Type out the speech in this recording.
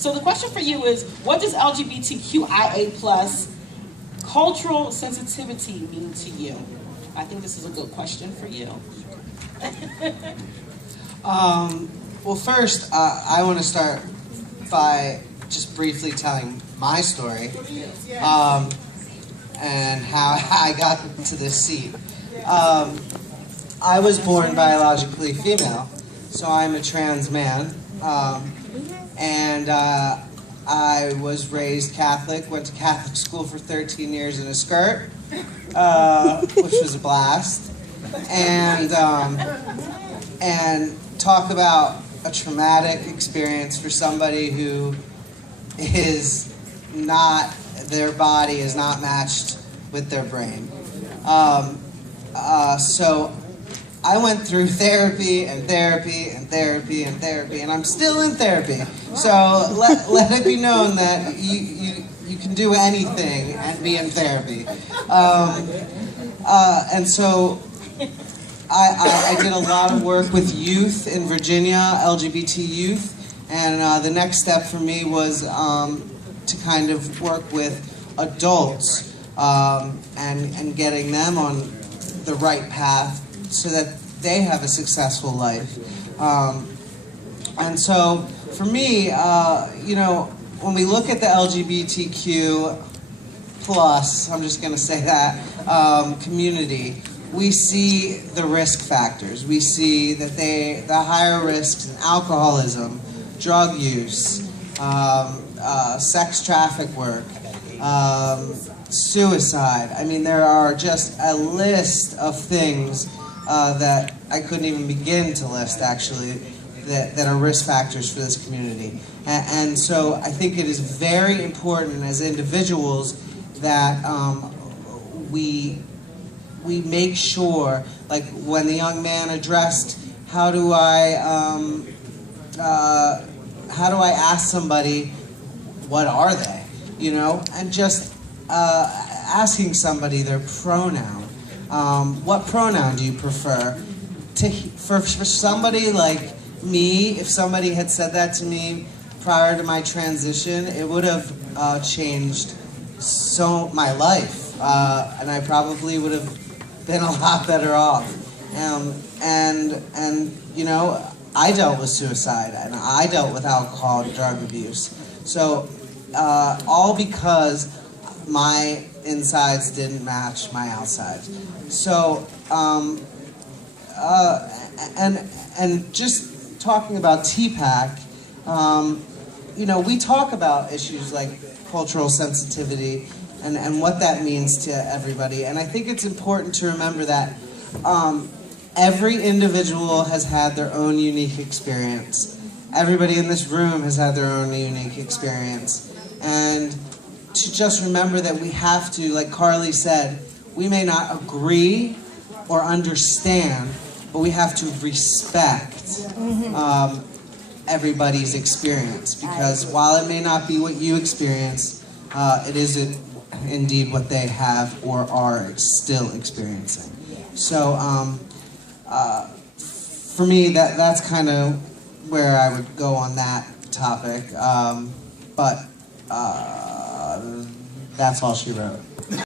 So the question for you is, what does LGBTQIA plus cultural sensitivity mean to you? I think this is a good question for you. Well, first, I want to start by just briefly telling my story and how I got to this seat. I was born biologically female, so I'm a trans man, and I was raised Catholic, went to Catholic school for 13 years in a skirt, which was a blast, and talk about a traumatic experience for somebody who is not, their body is not matched with their brain. So I went through therapy and therapy and therapy and therapy, and I'm still in therapy. So let it be known that you can do anything and be in therapy. And so I did a lot of work with youth in Virginia, LGBT youth, and the next step for me was to kind of work with adults and getting them on the right path so that they have a successful life. And so for me, you know, when we look at the LGBTQ plus, I'm just going to say that, community, we see the risk factors. We see that the higher risks in alcoholism, drug use, sex traffic work, suicide. I mean, there are just a list of things that I couldn't even begin to list, actually, that are risk factors for this community. And so I think it is very important as individuals that we make sure, like when the young man addressed, how do I ask somebody, what are they, you know, and just asking somebody their pronoun. What pronoun do you prefer? For somebody like me, if somebody had said that to me prior to my transition, it would have changed my life, and I probably would have been a lot better off. And you know, I dealt with suicide, and I dealt with alcohol and drug abuse. So all because my insides didn't match my outsides. So and just talking about TPAC, you know, we talk about issues like cultural sensitivity and what that means to everybody. And I think it's important to remember that every individual has had their own unique experience. Everybody in this room has had their own unique experience. And to just remember that we have to, like Carly said, we may not agree or understand, but we have to respect everybody's experience, because while it may not be what you experience, it isn't indeed what they have or are still experiencing. So for me, that's kind of where I would go on that topic, but that's all she wrote.